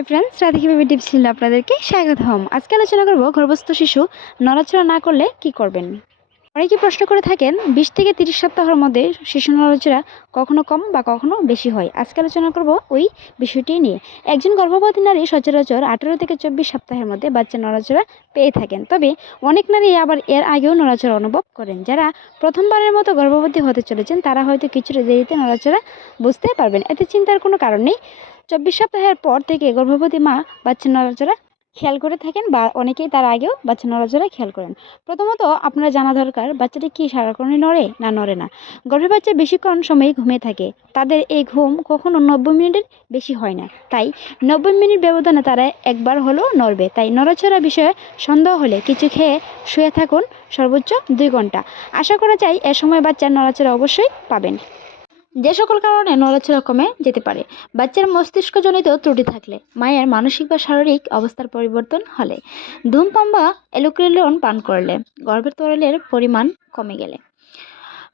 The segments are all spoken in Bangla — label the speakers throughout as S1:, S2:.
S1: Hi friends Radhika baby tips ছিল আপনাদেরকে স্বাগতম। আজকে আলোচনা করব গর্ভস্থ শিশু নড়াচড়া না করলে কি করবেন? অনেকে প্রশ্ন করে থাকেন, বিশ থেকে তিরিশ সপ্তাহের মধ্যে শিশু নড়াচড়া কখনো কম বা কখনো বেশি হয়। আজকে আলোচনা করব ওই বিষয়টি নিয়ে। একজন গর্ভবতী নারী সচরাচর আঠেরো থেকে চব্বিশ সপ্তাহের মধ্যে বাচ্চা নড়াচড়া পেয়ে থাকেন। তবে অনেক নারী আবার এর আগেও নড়াচড়া অনুভব করেন। যারা প্রথমবারের মতো গর্ভবতী হতে চলেছেন, তারা হয়তো কিছুটা দেরিতে নড়াচড়া বুঝতে পারবেন। এতে চিন্তার কোনো কারণ নেই। চব্বিশ সপ্তাহের পর থেকে গর্ভবতী মা বাচ্চা নড়াচড়া খেয়াল করে থাকেন বা অনেকেই তার আগেও বাচ্চা নড়াচড়া খেয়াল করেন। প্রথমত আপনারা জানা দরকার, বাচ্চাটি কি সারাক্ষণই নড়ে না নড়ে না? গর্ভের বাচ্চা বেশিক্ষণ সময় ঘুমিয়ে থাকে। তাদের এই ঘুম কখনো নব্বই মিনিটের বেশি হয় না। তাই নব্বই মিনিট ব্যবধানে তারা একবার হলেও নড়বে। তাই নড়াচড়া বিষয়ে সন্দেহ হলে কিছু খেয়ে শুয়ে থাকুন সর্বোচ্চ দুই ঘণ্টা। আশা করা যায় এ সময় বাচ্চার নড়াচড়া অবশ্যই পাবেন। যে সকল কারণে নড়াচড়া কমে যেতে পারে, বাচ্চার মস্তিষ্কজনিত ত্রুটি থাকলে, মায়ের মানসিক বা শারীরিক অবস্থার পরিবর্তন হলে, ধূমপান বা এলোক্রেলন পান করলে গর্ভের তরলের পরিমাণ কমে গেলে।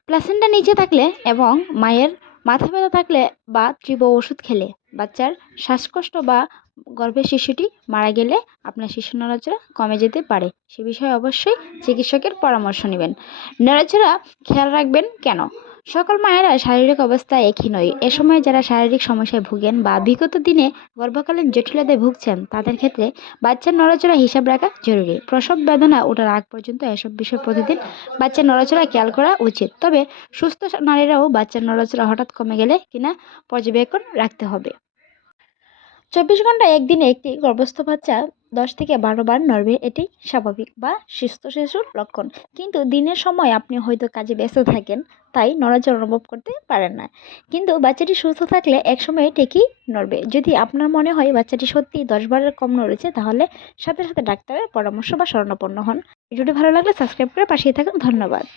S1: প্লাসেন্টা নিচে থাকলে এবং মায়ের মাথা ব্যথা থাকলে বা তীব্র ওষুধ খেলে বাচ্চার শ্বাসকষ্ট বা গর্ভের শিশুটি মারা গেলে আপনার শিশু নড়াচড়া কমে যেতে পারে। সে বিষয়ে অবশ্যই চিকিৎসকের পরামর্শ নেবেন। নড়াচড়া খেয়াল রাখবেন কেন? সকল মায়েরা শারীরিক অবস্থা একই নয় এ সময় যারা শারীরিক সমস্যায় ভুগেন বা বিগত দিনে গর্ভকালীন জটিলতায় ভুগছেন, তাদের ক্ষেত্রে বাচ্চার নড়াচড়া হিসাব রাখা জরুরি। প্রসব বেদনা ওঠার আগ পর্যন্ত এসব বিষয় প্রতিদিন বাচ্চার নড়াচড়া খেয়াল করা উচিত। তবে সুস্থ নারীরাও বাচ্চার নড়াচড়া হঠাৎ কমে গেলে কিনা পর্যবেক্ষণ রাখতে হবে। চব্বিশ ঘণ্টা একদিনে একটি গর্ভস্থ বাচ্চা দশ থেকে বারো বার নড়বে এটি স্বাভাবিক বা সুস্থ শিশুর লক্ষণ। কিন্তু দিনের সময় আপনি হয়তো কাজে ব্যস্ত থাকেন, তাই নড়াচড়া অনুভব করতে পারেন না। কিন্তু বাচ্চাটি সুস্থ থাকলে একসময় ঠিকই নড়বে। যদি আপনার মনে হয় বাচ্চাটি সত্যি দশ বারের কম নড়েছে, তাহলে সাথে সাথে ডাক্তারের পরামর্শ বা শরণাপন্ন হন। ভিডিওটি ভালো লাগলে সাবস্ক্রাইব করে পাঠিয়ে থাকুন। ধন্যবাদ।